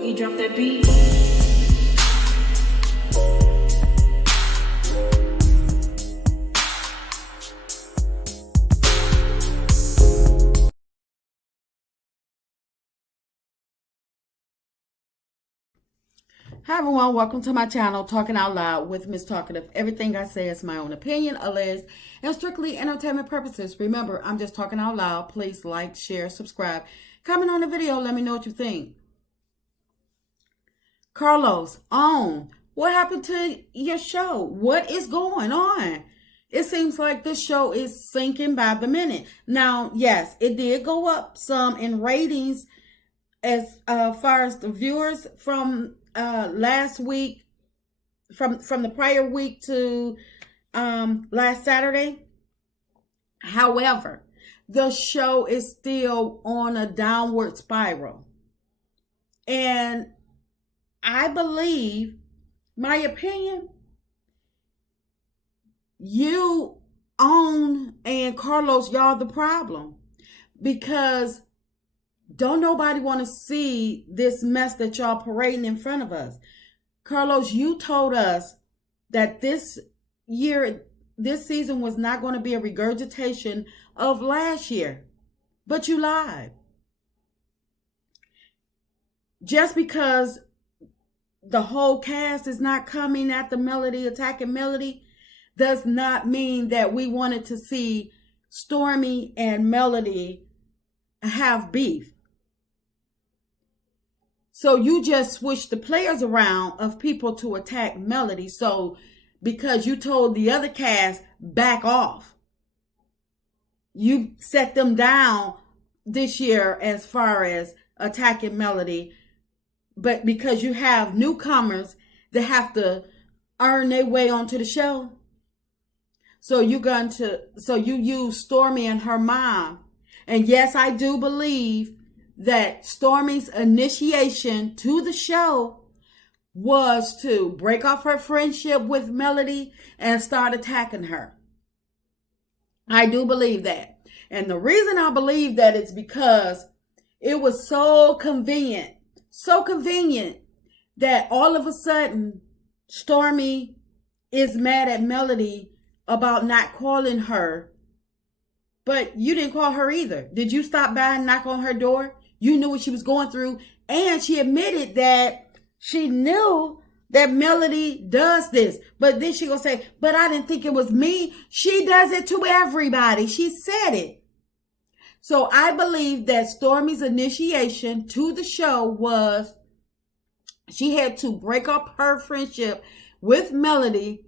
Boogie, drop that beat. Hi everyone, welcome to my channel, Talking Out Loud with Miss Talkative. Everything I say is my own opinion, alleged, and strictly entertainment purposes. Remember, I'm just talking out loud. Please like, share, subscribe, comment on the video, let me know what you think. Carlos, what happened to your show? What is going on? It seems like this show is sinking by the minute. Now, yes, it did go up some in ratings as far as the viewers from last week, from the prior week to last Saturday. However, the show is still on a downward spiral. And I believe, my opinion, you and Carlos, y'all the problem. Because don't nobody want to see this mess that y'all parading in front of us. Carlos, you told us that this season was not going to be a regurgitation of last year. But you lied. Just because the whole cast is not coming at the Melody, attacking Melody, does not mean that we wanted to see Stormy and Melody have beef. So you just switched the players around of people to attack Melody. So because you told the other cast back off, you set them down this year as far as attacking Melody. But because you have newcomers that have to earn their way onto the show. So you use Stormy and her mom. And yes, I do believe that Stormy's initiation to the show was to break off her friendship with Melody and start attacking her. I do believe that. And the reason I believe that is because it was so convenient that all of a sudden Stormy is mad at Melody about not calling her. But you didn't call her either. Did you stop by and knock on her door? You knew what she was going through. And she admitted that she knew that Melody does this. But then she gonna say, but I didn't think it was me. She does it to everybody. She said it. So I believe that Stormy's initiation to the show was she had to break up her friendship with Melody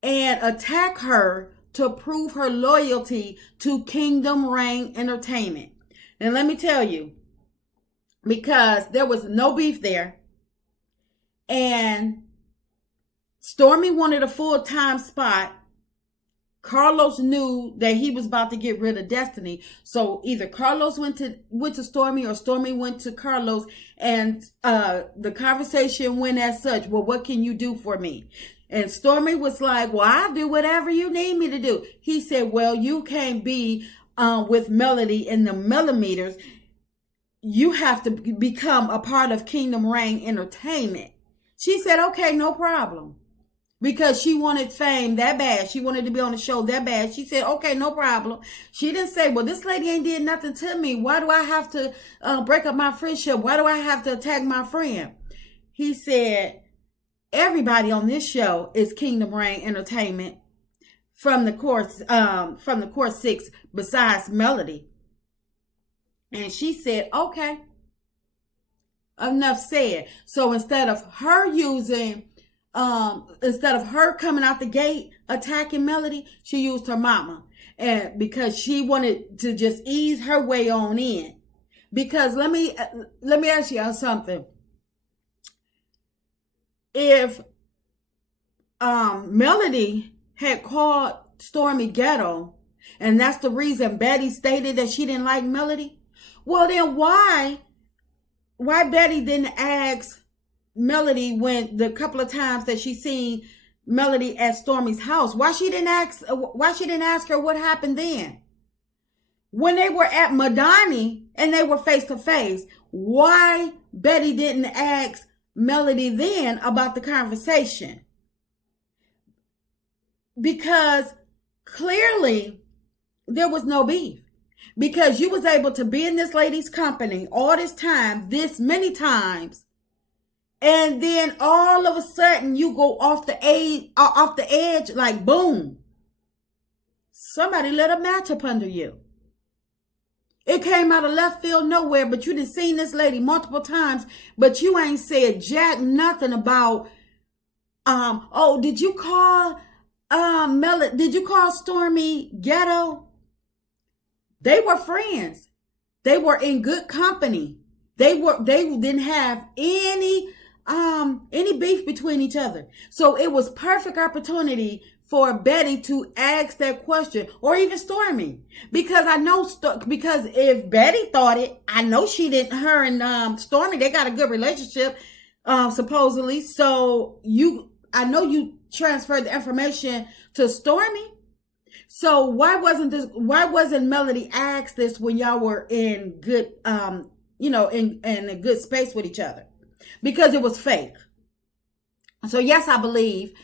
and attack her to prove her loyalty to Kingdom Reign Entertainment. And let me tell you, because there was no beef there, and Stormy wanted a full-time spot. Carlos knew that he was about to get rid of Destiny. So either Carlos went to Stormy or Stormy went to Carlos, and the conversation went as such, well, what can you do for me? And Stormy was like, well, I'll do whatever you need me to do. He said, well, you can't be with Melody in the millimeters. You have to become a part of Kingdom Reign Entertainment. She said, okay, no problem. Because she wanted fame that bad. She wanted to be on the show that bad. She said, okay, no problem. She didn't say, well, this lady ain't did nothing to me. Why do I have to break up my friendship? Why do I have to attack my friend? He said, everybody on this show is Kingdom Reign Entertainment from the course 6 besides Melody. And she said, okay, enough said. So instead of her coming out the gate attacking Melody, she used her mama. And because she wanted to just ease her way on in. Because let me ask y'all something. If Melody had called Stormy Ghetto, and that's the reason Betty stated that she didn't like Melody, well then why Betty didn't ask Melody when the couple of times that she seen Melody at Stormy's house? Why she didn't ask her what happened then? When they were at Madani and they were face to face, why Betty didn't ask Melody then about the conversation? Because clearly there was no beef. Because you was able to be in this lady's company all this time, this many times, and then all of a sudden you go off the edge like boom. Somebody lit a match up under you. It came out of left field nowhere, but you done seen this lady multiple times, but you ain't said jack nothing about, oh, did you call Melody? Did you call Stormy Ghetto? They were friends. They were in good company. They didn't have any beef between each other. So it was perfect opportunity for Betty to ask that question, or even Stormy, because I know because if Betty thought it, I know she didn't. Her and Stormy, they got a good relationship, supposedly. So I know you transferred the information to Stormy. So why wasn't Melody asked this when y'all were in good, in a good space with each other? Because it was fake. So yes, I believe,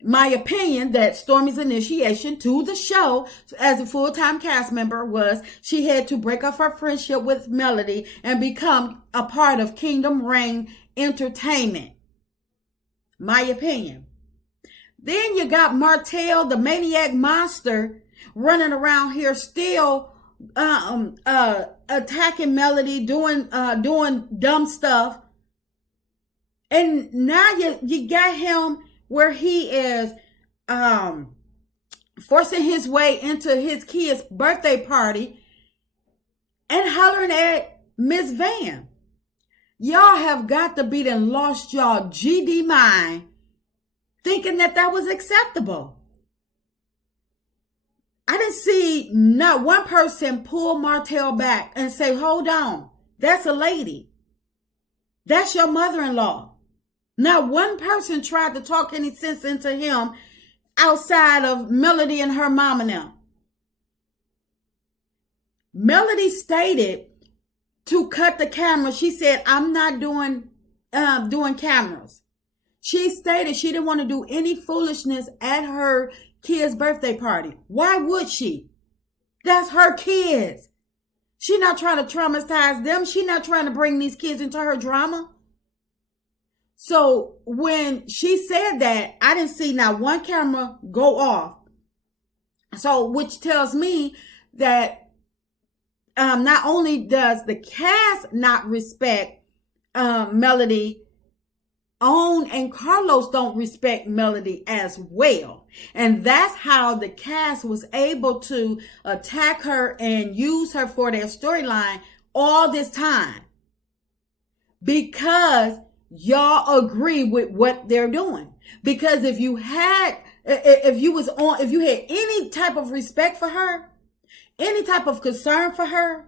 my opinion, that Stormy's initiation to the show as a full-time cast member was she had to break off her friendship with Melody and become a part of Kingdom Reign Entertainment. My opinion. Then you got Martell, the maniac monster, running around here still attacking Melody, doing dumb stuff. And now you got him where he is forcing his way into his kid's birthday party and hollering at Miss Van. Y'all have got to be done lost y'all GD mind thinking that was acceptable. I didn't see not one person pull Martell back and say, hold on, that's a lady. That's your mother-in-law. Not one person tried to talk any sense into him outside of Melody and her mama now. Melody stated to cut the camera. She said, I'm not doing cameras. She stated she didn't want to do any foolishness at her kid's birthday party. Why would she? That's her kids. She's not trying to traumatize them. She's not trying to bring these kids into her drama. So when she said that, I didn't see not one camera go off. So which tells me that not only does the cast not respect Melody, Own and Carlos don't respect Melody as well. And that's how the cast was able to attack her and use her for their storyline all this time. Because y'all agree with what they're doing. Because if you had any type of respect for her, any type of concern for her,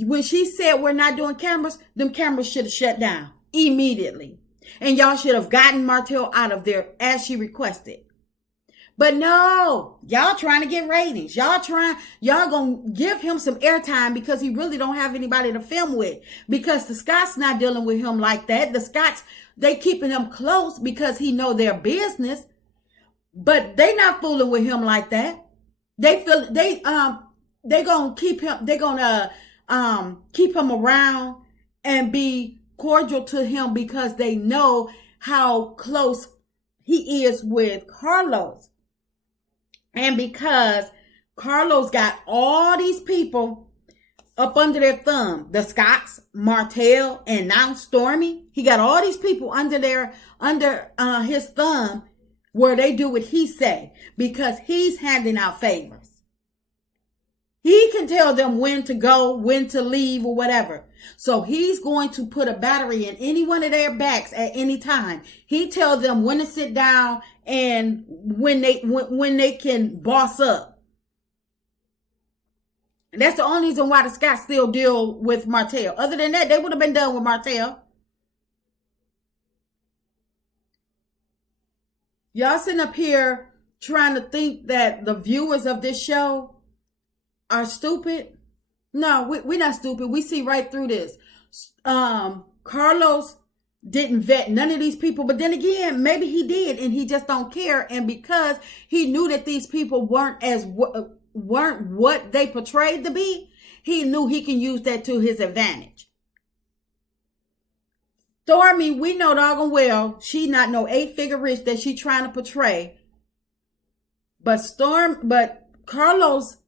when she said we're not doing cameras, them cameras should have shut down immediately. And y'all should have gotten Martell out of there as she requested. But no, y'all trying to get ratings. Y'all gonna give him some airtime because he really don't have anybody to film with. Because the Scots not dealing with him like that. The Scots, they keeping him close because he know their business. But they not fooling with him like that. They gonna keep him around and be cordial to him because they know how close he is with Carlos. And because Carlos got all these people up under their thumb, the Scots, Martell, and now Stormy, he got all these people under his thumb where they do what he say because he's handing out favors. He can tell them when to go, when to leave, or whatever. So he's going to put a battery in any one of their backs at any time. He tells them when to sit down and when they can boss up. And that's the only reason why the Scots still deal with Martell. Other than that, they would have been done with Martell. Y'all sitting up here trying to think that the viewers of this show are stupid. No, we're not stupid. We see right through this. Carlos didn't vet none of these people, but then again, maybe he did and he just don't care. And because he knew that these people weren't what they portrayed to be, he knew he can use that to his advantage. Stormy, we know doggone well she not no 8-figure rich that she trying to portray. But Carlos,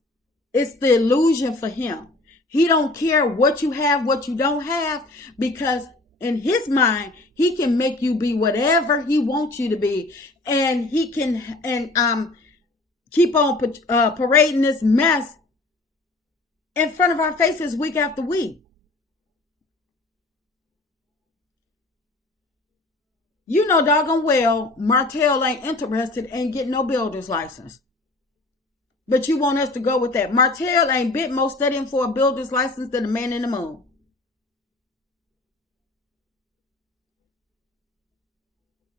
it's the illusion for him. He don't care what you have, what you don't have, because in his mind, he can make you be whatever he wants you to be. And he can keep on parading this mess in front of our faces week after week. You know doggone well Martell ain't interested in getting no builder's license. But you want us to go with that. Martell ain't bit more studying for a builder's license than the man in the moon.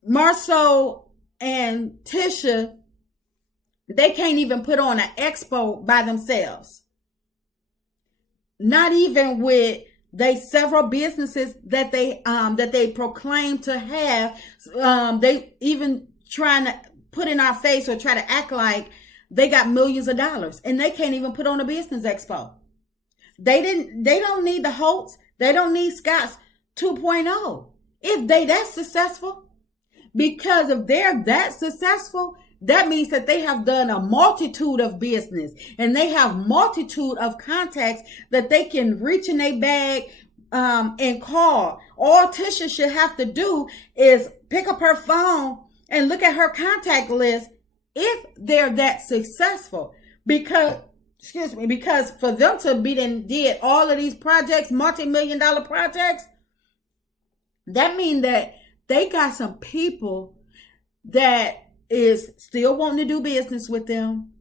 Marceau and Tisha, they can't even put on an expo by themselves. Not even with they several businesses that they proclaim to have. They even trying to put in our face or try to act like they got millions of dollars, and they can't even put on a business expo. They don't need the Holtz. They don't need Scott's 2.0 if they that successful. Because if they're that successful, that means that they have done a multitude of business and they have multitude of contacts that they can reach in their bag and call. All Tisha should have to do is pick up her phone and look at her contact list if they're that successful. Because for them to be did all of these projects, multi-million-dollar projects, that means that they got some people that is still wanting to do business with them,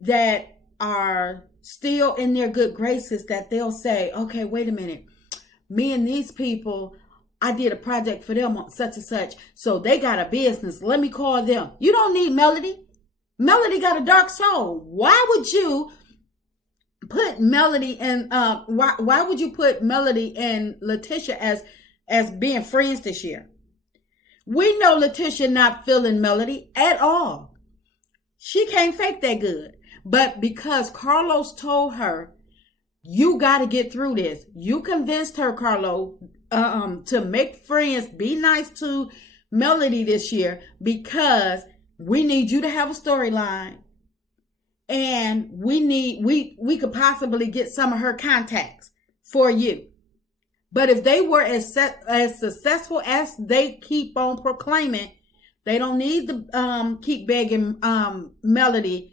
that are still in their good graces, that they'll say, okay, wait a minute. Me and these people, I did a project for them on such and such, so they got a business. Let me call them. You don't need Melody. Melody got a dark soul. Why would you put Melody and why would you put Melody and Letitia as being friends this year? We know Letitia not feeling Melody at all. She can't fake that good. But because Carlos told her, you got to get through this. You convinced her, Carlos, to make friends, be nice to Melody this year, because we need you to have a storyline. And we could possibly get some of her contacts for you. But if they were as successful as they keep on proclaiming, they don't need to keep begging Melody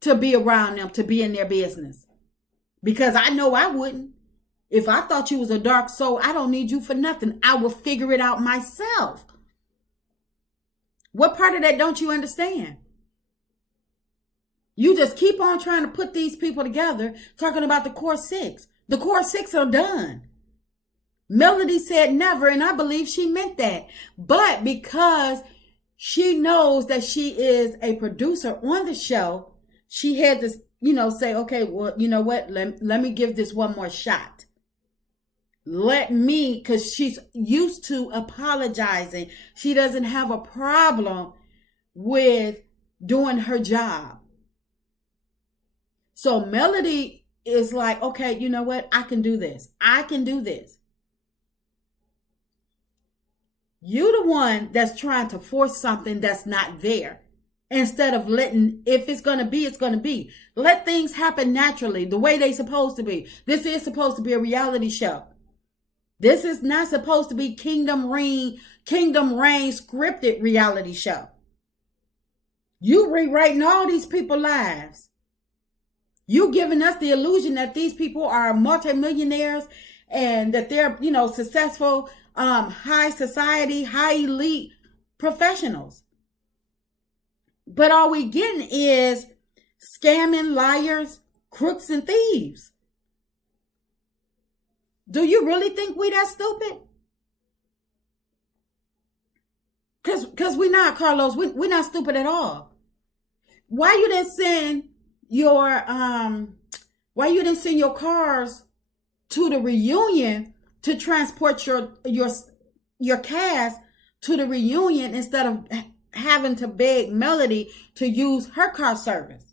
to be around them, to be in their business. Because I know I wouldn't. If I thought you was a dark soul, I don't need you for nothing. I will figure it out myself. What part of that don't you understand? You just keep on trying to put these people together, talking about the core six. The core six are done. Melody said never, and I believe she meant that. But because she knows that she is a producer on the show, she had to, say, okay, well, you know what? Let me give this one more shot. Because she's used to apologizing. She doesn't have a problem with doing her job. So Melody is like, okay, you know what? I can do this. I can do this. You the one that's trying to force something that's not there. Instead of letting, if it's going to be, it's going to be. Let things happen naturally, the way they're supposed to be. This is supposed to be a reality show. This is not supposed to be Kingdom Reign scripted reality show. You rewriting all these people's lives. You giving us the illusion that these people are multimillionaires and that they're, successful, high society, high elite professionals. But all we getting is scamming, liars, crooks, and thieves. Do you really think we that stupid? Because we not, Carlos. We're not stupid at all. Why you didn't send your cars to the reunion to transport your cast to the reunion instead of having to beg Melody to use her car service.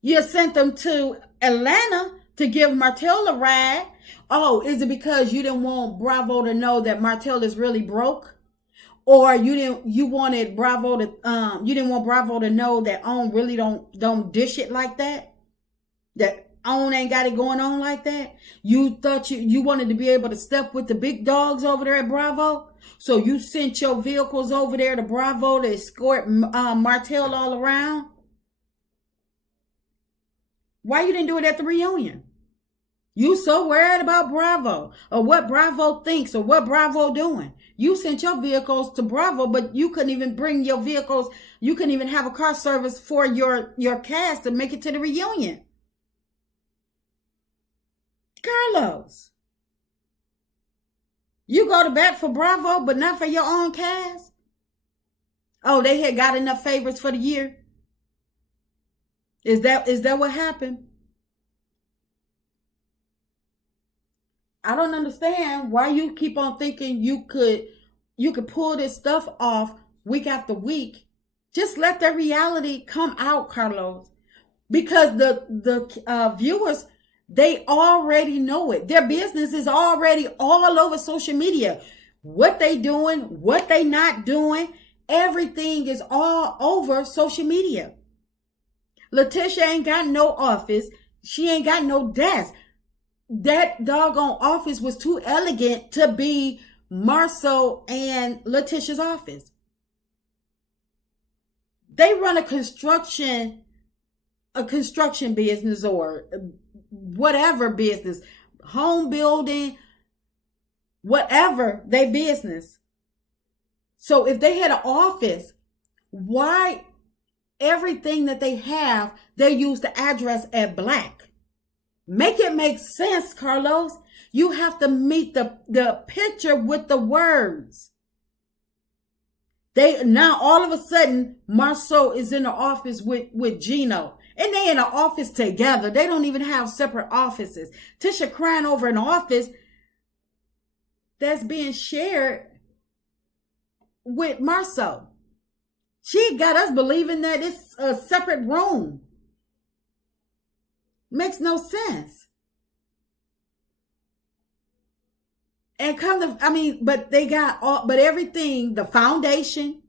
You sent them to Atlanta to give Martell a ride. Oh, is it because you didn't want Bravo to know that Martell is really broke? Or you wanted Bravo to you didn't want Bravo to know that OWN really don't dish it like that? That OWN ain't got it going on like that? You thought you wanted to be able to step with the big dogs over there at Bravo? So you sent your vehicles over there to Bravo to escort Martell all around? Why you didn't do it at the reunion? You so worried about Bravo or what Bravo thinks or what Bravo doing. You sent your vehicles to Bravo, but you couldn't even bring your vehicles. You couldn't even have a car service for your cast to make it to the reunion. Carlos, you go to bat for Bravo, but not for your own cast? Oh, they had got enough favorites for the year? Is that what happened? I don't understand why you keep on thinking you could pull this stuff off week after week. Just let the reality come out, Carlos, because the viewers, they already know it. Their business is already all over social media. What they doing, what they not doing, everything is all over social media. Letitia ain't got no office. She ain't got no desk. That doggone office was too elegant to be Marceau and Letitia's office. They run a construction business or whatever business, home building, whatever they business. So if they had an office, why everything that they have, they use the address at black? Make it make sense, Carlos. You have to meet the picture with the words. They now all of a sudden, Marceau is in the office with Gino. And they in the office together. They don't even have separate offices. Tisha crying over an office that's being shared with Marceau. She got us believing that it's a separate room. Makes no sense. And but they got but everything, the foundation,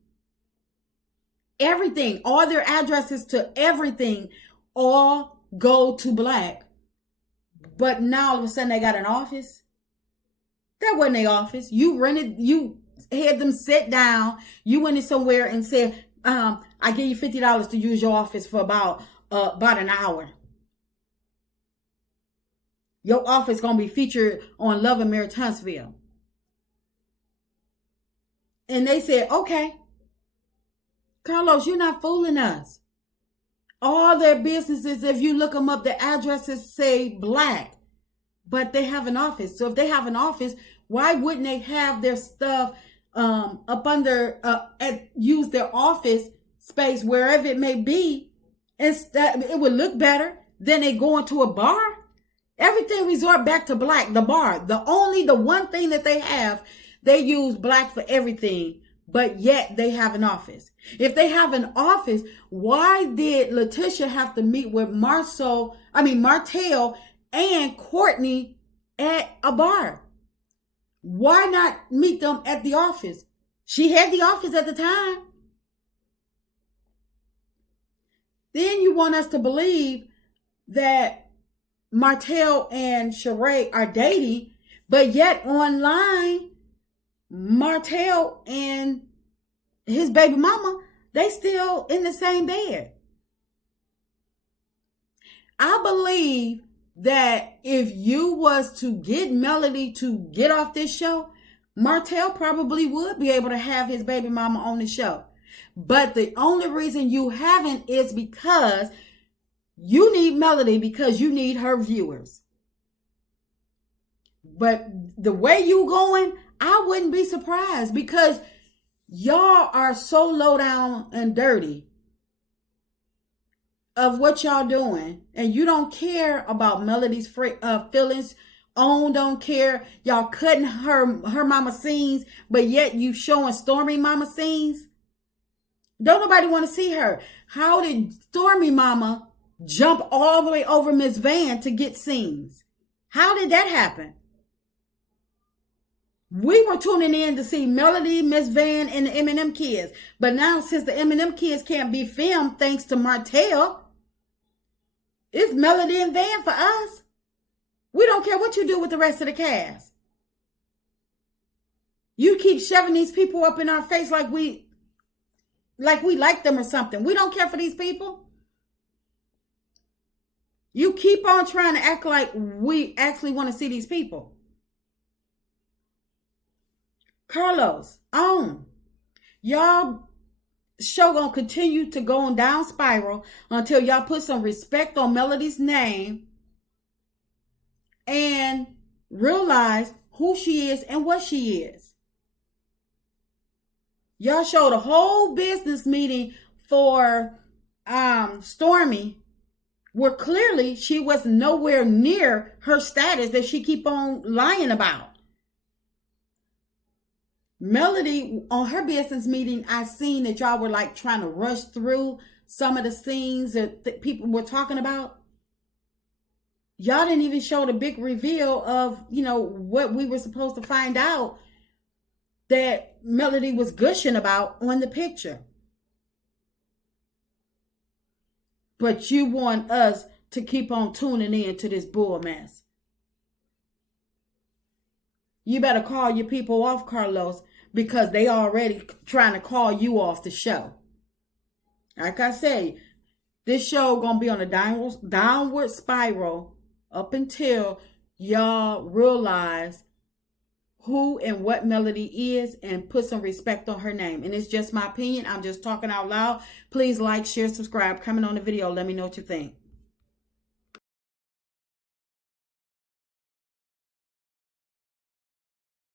everything, all their addresses to everything, all go to black. But now all of a sudden they got an office. That wasn't their office. You had them sit down. You went in somewhere and said, I give you $50 to use your office for about an hour. Your office going to be featured on Love and Marriage Huntsville. And they said, okay. Carlos, you're not fooling us. All their businesses, if you look them up, the addresses say black. But they have an office. So if they have an office, why wouldn't they have their stuff up under, use their office space wherever it may be? It would look better than they go into a bar. Everything resort back to black, the bar. The one thing that they have, they use black for everything, but yet they have an office. If they have an office, why did Letitia have to meet with Martell and Courtney at a bar? Why not meet them at the office? She had the office at the time. Then you want us to believe that Martell and Sheree are dating, but yet online, Martell and his baby mama, they still in the same bed. I believe that if you was to get Melody to get off this show, Martell probably would be able to have his baby mama on the show. But the only reason you haven't is because you need Melody, because you need her viewers. But the way you going, I wouldn't be surprised, because y'all are so low down and dirty of what y'all doing, and you don't care about Melody's feelings OWN don't care. Y'all cutting her mama scenes, but yet you showing Stormy mama scenes. Don't nobody want to see her. How did Stormy mama jump all the way over Miss Van to get scenes? How did that happen? We were tuning in to see Melody, Miss Van, and the M&M kids. But now, since the M&M kids can't be filmed thanks to Martell, it's Melody and Van for us. We don't care what you do with the rest of the cast. You keep shoving these people up in our face like we like them or something. We don't care for these people. You keep on trying to act like we actually want to see these people. Carlos, OWN. Y'all show gonna continue to go on down spiral until y'all put some respect on Melody's name and realize who she is and what she is. Y'all showed a whole business meeting for Stormy, where clearly she was nowhere near her status that she keep on lying about. Melody, on her business meeting, I seen that y'all were like trying to rush through some of the scenes that people were talking about. Y'all didn't even show the big reveal of, what we were supposed to find out that Melody was gushing about on the picture. But you want us to keep on tuning in to this bull mess. You better call your people off, Carlos, because they already trying to call you off the show. Like I say, this show gonna be on a downward spiral up until y'all realize who and what Melody is and put some respect on her name. And it's just my opinion. I'm just talking out loud. Please like, share, subscribe, comment on the video. Let me know what you think.